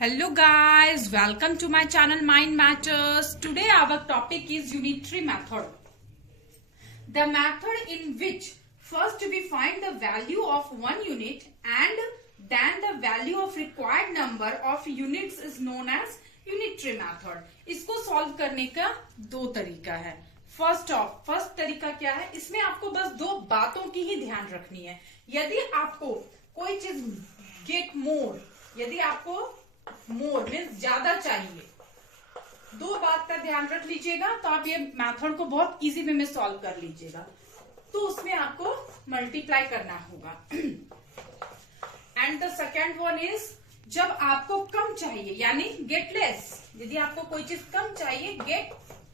Hello guys, welcome to my channel Mind Matters. Today our topic is unitary method. The method in which first we find the value of one unit and then the value of required number of units is known as unitary method. इसको solve करने का दो तरीका है. First तरीका क्या है? इसमें आपको बस दो बातों की ही ध्यान रखनी है. यदि आपको कोई चीज गेट मोर, यदि आपको मोर मीन्स ज्यादा चाहिए, दो बात का ध्यान रख लीजिएगा तो आप ये मेथड को बहुत इजी वे में सॉल्व कर लीजिएगा. तो उसमें आपको मल्टीप्लाई करना होगा. And the second one is जब आपको कम चाहिए यानी गेट लेस. यदि आपको कोई चीज कम चाहिए गेट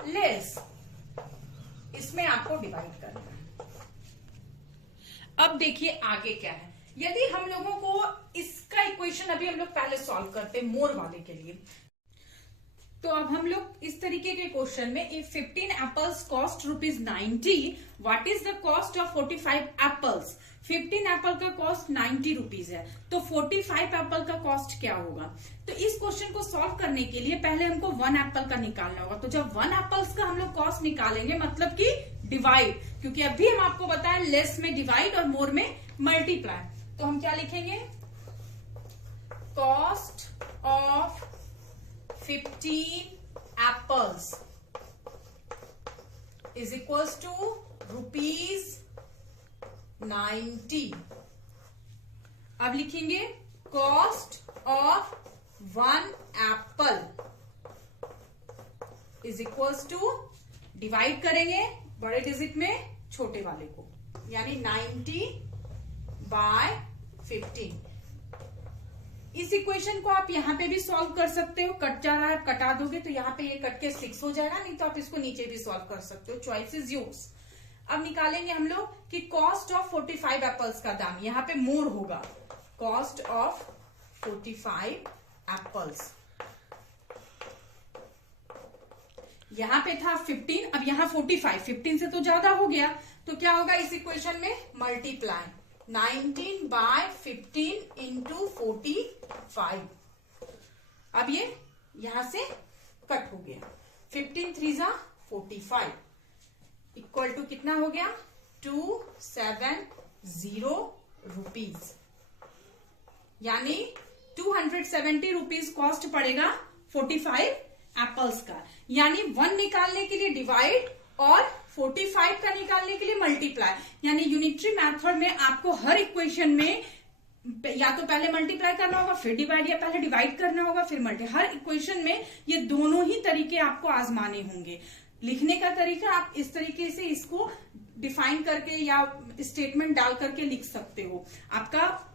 लेस, इसमें आपको डिवाइड करना है. अब देखिए आगे क्या है. यदि हम लोगों को इसका इक्वेशन अभी हम लोग पहले सॉल्व करते हैं मोर वाले के लिए. तो अब हम लोग इस तरीके के क्वेश्चन में if 15 apples cost ₹90, what is the cost of 45 apples. 15 Apple का कॉस्ट 90 रुपीज है, तो 45 एप्पल का कॉस्ट क्या होगा. तो इस क्वेश्चन को सॉल्व करने के लिए पहले हमको 1 एप्पल का निकालना होगा. तो जब 1 एप्पल्स का हम लोग कॉस्ट निकालेंगे मतलब कि डिवाइड, क्योंकि अभी हम आपको बताएं लेस में डिवाइड और मोर में मल्टीप्लाई. तो हम क्या लिखेंगे? Cost of 15 apples is equals to ₹90. अब लिखेंगे cost of 1 apple is equals to, divide करेंगे बड़े डिजिट में छोटे वाले को, यानी 90/15. इस इक्वेशन को आप यहां पे भी सॉल्व कर सकते हो. कट जा रहा है, कटा दोगे तो यहाँ पे ये कट के 6 हो जाएगा, नहीं तो आप इसको नीचे भी सॉल्व कर सकते हो. Choice is yours. अब निकालेंगे हम लोग कि कॉस्ट ऑफ 45 एप्पल्स का दाम. यहाँ पे मोर होगा. कॉस्ट ऑफ 45 एप्पल्स, यहाँ पे था 15, अब यहाँ 45. 15 से तो ज्यादा हो गया, तो क्या होगा इस इक्वेशन में? Multiply 19/15 into 45. अब ये यहां से कट हो गया. 15 3 45 इक्वल टू कितना हो गया? 270 रुपीज, यानी 270 रुपीज कॉस्ट पड़ेगा 45 एप्पल्स का. यानी 1 निकालने के लिए डिवाइड और 45 का निकालने के लिए मल्टीप्लाई. यानी यूनिटरी मेथड में आपको हर इक्वेशन में या तो पहले मल्टीप्लाई करना होगा फिर डिवाइड, या पहले डिवाइड करना होगा फिर मल्टीप्लाई. हर इक्वेशन में ये दोनों ही तरीके आपको आजमाने होंगे. लिखने का तरीका आप इस तरीके से इसको डिफाइन करके या स्टेटमेंट डाल करके लिख सकते हो. आपका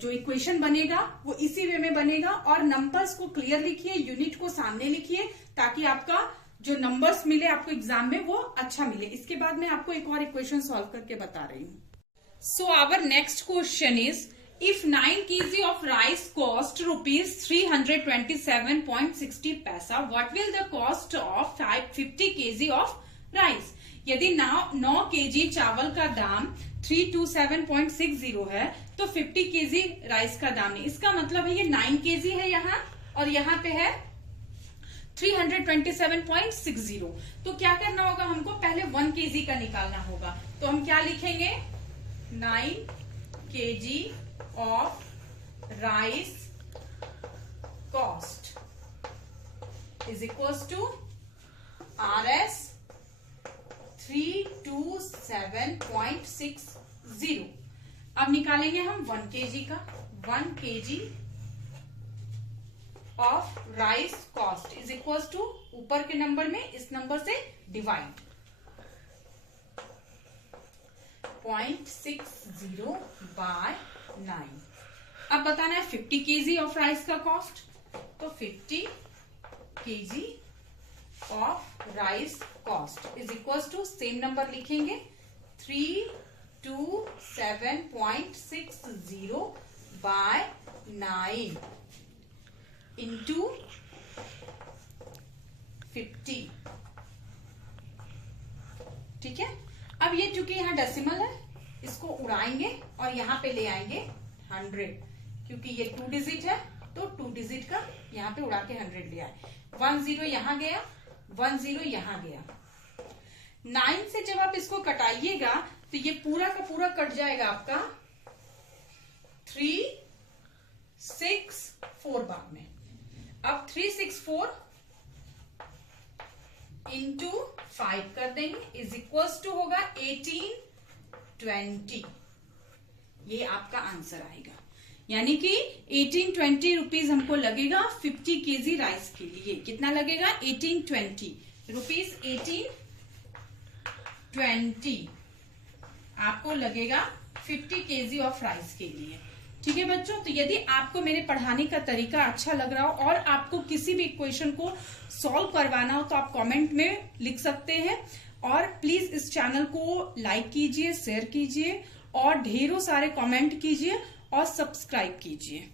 जो इक्वेशन बनेगा वो इसी वे में बनेगा. और नंबर्स को क्लियर लिखिए, यूनिट को सामने लिखिए, ताकि आपका जो नंबर्स मिले आपको एग्जाम में वो अच्छा मिले. इसके बाद मैं आपको एक और इक्वेशन सॉल्व करके बता रही हूँ. So our next question is if 9 kg of rice cost ₹327.60, what will the cost of 50 kg of rice. यदि 9 kg चावल का दाम 327.60 है तो 50 kg राइस का दाम नहीं. इसका मतलब है ये 9 kg है यहाँ और यहाँ पे है 327.60. तो क्या करना होगा हमको? पहले 1 kg का निकालना होगा. तो हम क्या लिखेंगे? 9 kg of rice cost is equals to RS 327.60. अब निकालेंगे हम 1 kg का. 1 kg of rice cost is equals to, ऊपर के नंबर में इस नंबर से डिवाइड 0.60/9. अब बताना है 50 kg ऑफ राइस का कॉस्ट. तो 50 kg of rice cost is equals to, same number लिखेंगे 327.60/9 इंटू 50. ठीक है. अब ये चूंकि यहाँ डेसिमल है, इसको उड़ाएंगे और यहाँ पे ले आएंगे 100, क्योंकि ये 2 डिजिट है तो 2 डिजिट का यहाँ पे उड़ा के 100 लिया है, 1 0 यहाँ गया, 1 0 यहाँ गया। 9 से जब आप इसको कटाइएगा तो ये पूरा का पूरा कट जाएगा आपका 3 6 4 बार में। अब 3 6 4 इंटू 5 कर देंगे इज इक्वल्स टू होगा 18 20। ये आपका आंसर आएगा, यानी कि 18-20 रुपीज हमको लगेगा 50 केजी राइस के लिए। कितना लगेगा? 18-20 रुपीज, 18-20 आपको लगेगा 50 केजी ऑफ राइस के लिए। ठीक है बच्चों, तो यदि आपको मेरे पढ़ाने का तरीका अच्छा लग रहा हो और आपको किसी भी इक्वेशन को सॉल्व करवाना हो तो आप कमेंट में लिख सकते हैं। और प्लीज इस चैनल को लाइक कीजिए, शेयर कीजिए और ढेरों सारे कमेंट कीजिए और सब्सक्राइब कीजिए।